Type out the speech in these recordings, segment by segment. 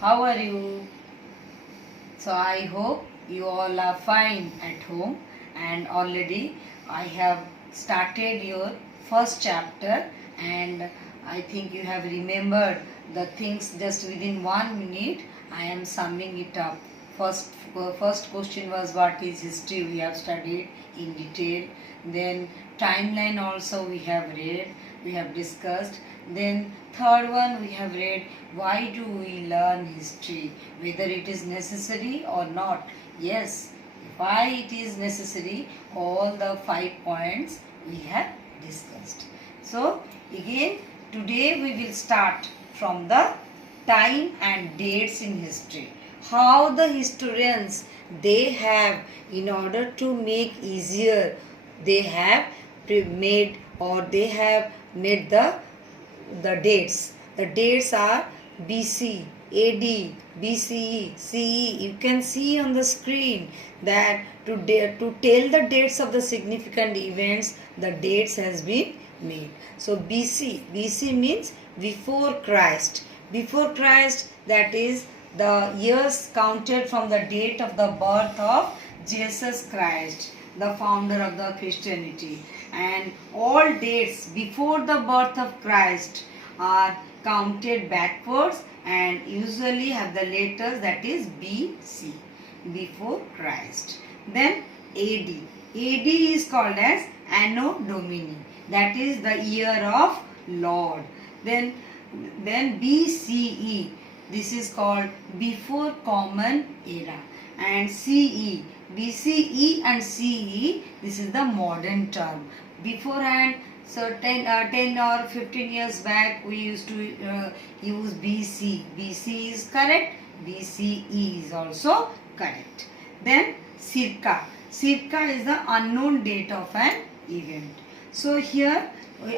How are you? So I hope you all are fine at home, and already I have started your first chapter, and I think you have remembered the things just within 1 minute. I am summing it up. First question was what is history, we have studied in detail. Then timeline also we have read, we have discussed. Then third one we have read why do we learn history, whether it is necessary or not. Yes, why it is necessary, all the 5 points we have discussed. So again today we will start from the time and dates in history. How the historians they have, in order to make easier, they have made, or they have made the dates. The dates are BC, AD, BCE, CE. You can see on the screen that to tell the dates of the significant events, the dates has been made. So BC means before Christ. Before Christ, that is the years counted from the date of the birth of Jesus Christ, the founder of the Christianity. And all dates before the birth of Christ are counted backwards and usually have the letters, that is BC, before Christ. Then AD. AD is called as Anno Domini, that is the year of Lord. Then BCE, this is called before Common Era. And CE, BCE and CE, this is the modern term. Beforehand, so 10 or 15 years back we used to use BC. BC is correct, BCE is also correct. Then circa. Circa is the unknown date of an event. So here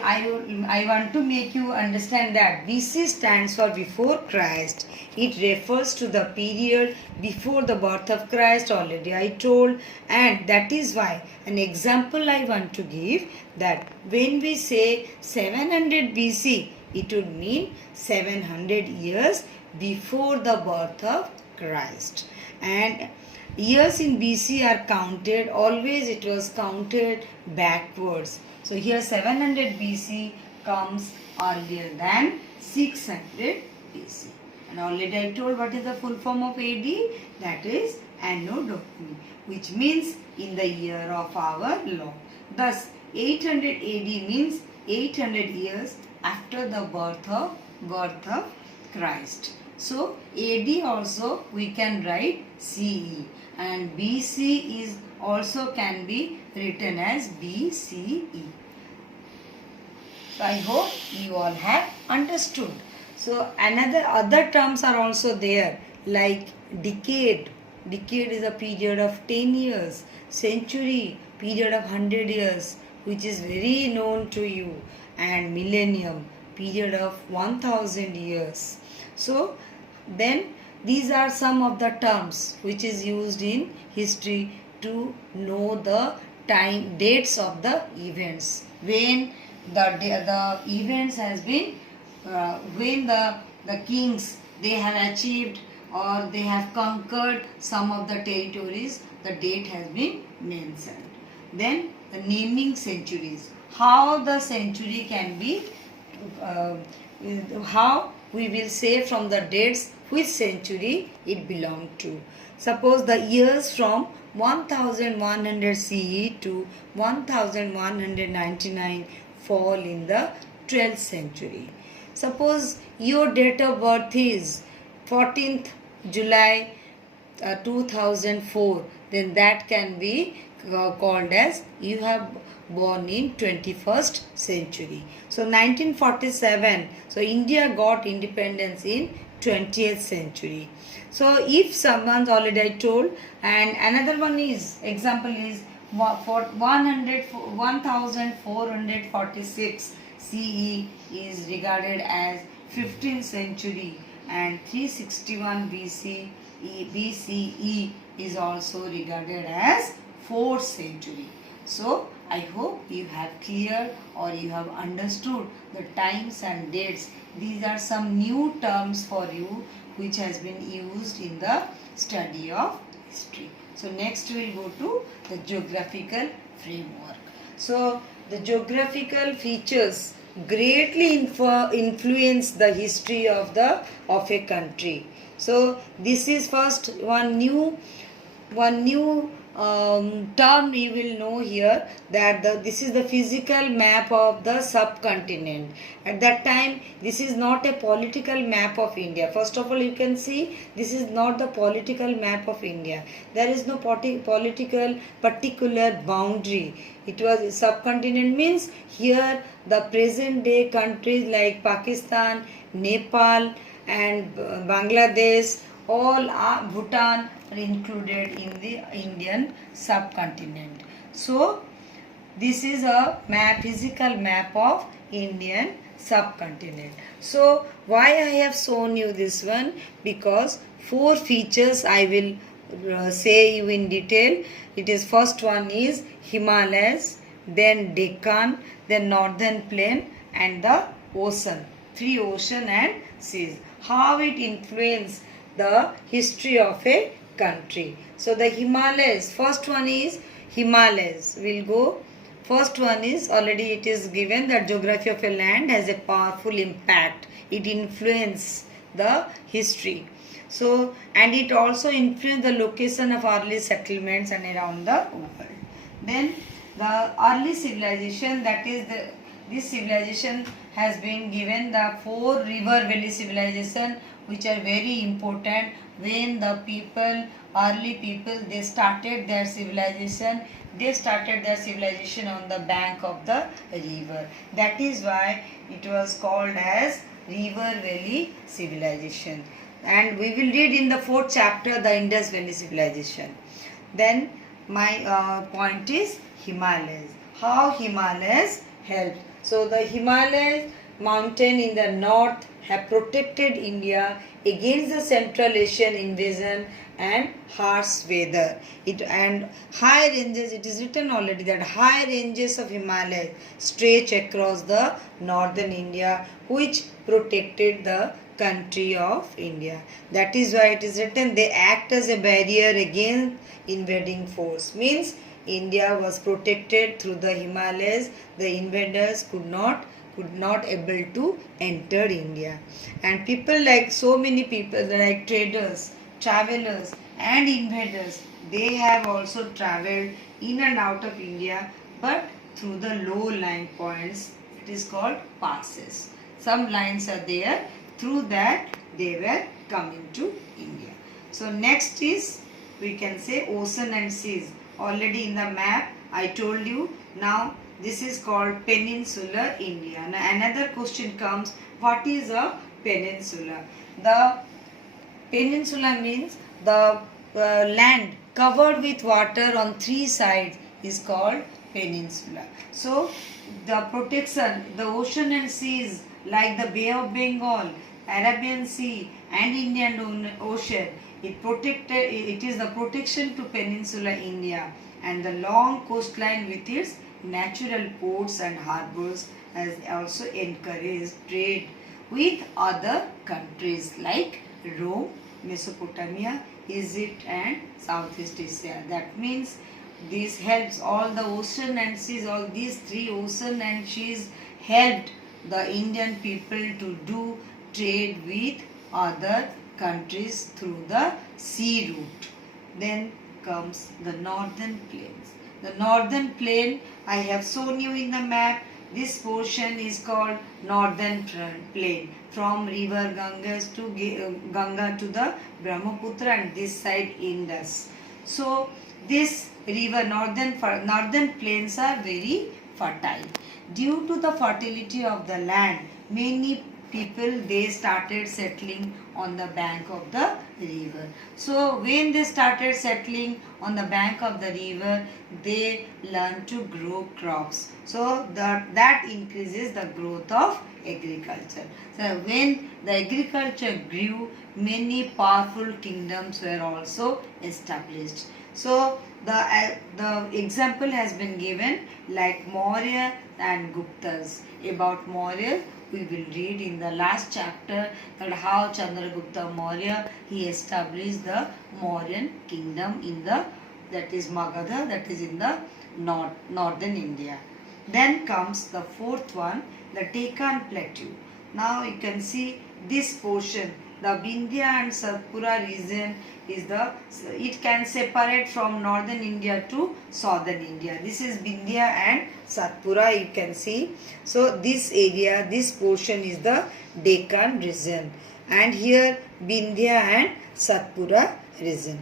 I want to make you understand that BC stands for before Christ. It refers to the period before the birth of Christ, already I told, and that is why an example I want to give, that when we say 700 BC, it would mean 700 years before the birth of Christ. And years in BC are counted, always it was counted backwards. So here 700 BC comes earlier than 600 BC. And already I told what is the full form of AD, that is Anno Domini, which means in the year of our Lord. Thus 800 AD means 800 years after the birth of Christ. So AD also we can write CE, and BC is also can be written as BCE. So I hope you all have understood. So other terms are also there, like decade. Decade is a period of 10 years. Century, period of 100 years, which is very known to you. And millennium, period of 1000 years. So then these are some of the terms which is used in history to know the dates of the events, when the events has been when the kings they have achieved or they have conquered some of the territories, the date has been mentioned. Then the naming centuries, how the century can be how we will say from the dates which century it belonged to. Suppose the years from 1100 CE to 1199 fall in the 12th century. Suppose your date of birth is 14th July 2004, then that can be called as you have born in 21st century. So 1947, so India got independence in 20th century. So if someone's already I told, and another one is example is for 1446 CE is regarded as 15th century, and 361 BCE is also regarded as 4th century. So I hope you have cleared or you have understood the times and dates. These are some new terms for you which has been used in the study of history. So next we will go to the geographical framework. So the geographical features greatly influence the history of a country. So this is first one new term we will know here, that this is the physical map of the subcontinent. At that time, this is not a political map of India. First of all, you can see this is not the political map of India. There is no political particular boundary. It was subcontinent means here the present day countries like Pakistan, Nepal and Bangladesh, all are Bhutan are included in the Indian subcontinent. So this is a physical map of Indian subcontinent. So why I have shown you this one? Because 4 features I will say you in detail. It is first one is Himalayas, then Deccan, then Northern Plain and the ocean. 3 ocean and seas. How it influences the history of a country. So the Himalayas, first one is Himalayas. We'll go. First one is, already it is given that geography of a land has a powerful impact. It influences the history. So, and it also influences the location of early settlements and around the world. Then the early civilization, that is this civilization has been given the 4 river valley civilization, which are very important. When the early people, they started their civilization on the bank of the river. That is why it was called as river valley civilization. And we will read in the 4th chapter the Indus Valley civilization. Then my point is Himalayas. How Himalayas help? So the Himalayas mountain in the north have protected India against the Central Asian invasion and harsh weather. And high ranges, it is written already that high ranges of Himalayas stretch across the northern India, which protected the country of India. That is why it is written they act as a barrier against invading force. Means India was protected through the Himalayas. The invaders could not able to enter India. And people, like so many people like traders, travelers and invaders, they have also traveled in and out of India, but through the low lying points. It is called passes. Some lines are there, through that they were coming to India. So next is, we can say, ocean and seas. Already in the map I told you. Now this is called peninsular India. Now another question comes, what is a peninsula? The peninsula means the land covered with water on 3 sides is called peninsula. So the protection, the ocean and seas like the Bay of Bengal, Arabian Sea and Indian Ocean, it is the protection to peninsular India, and the long coastline with its natural ports and harbors has also encouraged trade with other countries like Rome, Mesopotamia, Egypt and Southeast Asia. That means this helps all the ocean and seas, all these 3 ocean and seas helped the Indian people to do trade with other countries through the sea route. Then comes the northern plains. The northern plain I have shown you in the map. This portion is called northern plain, from river Ganga to the Brahmaputra, and this side Indus. So this river, northern plains are very fertile. Due to the fertility of the land, many people, they started settling on the bank of the river. So when they started settling on the bank of the river, they learned to grow crops. So that increases the growth of agriculture. So when the agriculture grew, many powerful kingdoms were also established. So the example has been given like Maurya and Guptas. About Maurya, we will read in the last chapter that how Chandragupta Maurya he established the Mauryan kingdom in the, that is Magadha, that is in the northern India. Then comes the fourth one, the Deccan Plateau. Now you can see this portion, the Vindhya and Satpura region is the, it can separate from northern India to southern India. This is Vindhya and Satpura, you can see. So this area, this portion is the Deccan region, and here Vindhya and Satpura region.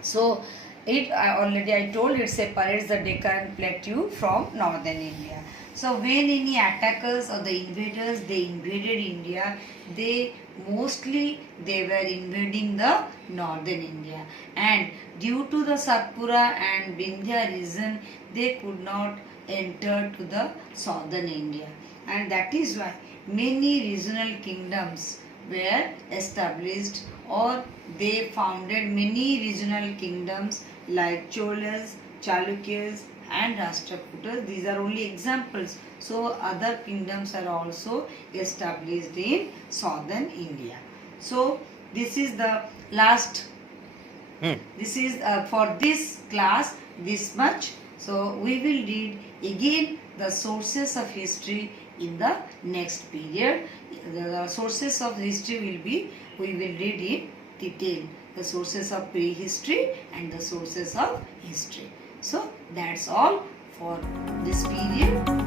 So it I told it separates the Deccan Plateau from northern India. So when any attackers or the invaders they invaded India, they were invading the northern India, and due to the Satpura and Vindhya region they could not enter to the southern India, and that is why many regional kingdoms were established, or they founded many regional kingdoms like Cholas, Chalukyas and Rashtrakutas. These are only examples. So other kingdoms are also established in southern India. So this is the last. This is for this class this much. So we will read again the sources of history in the next period. The sources of history we will read in detail. The sources of prehistory and the sources of history. So that's all for this period.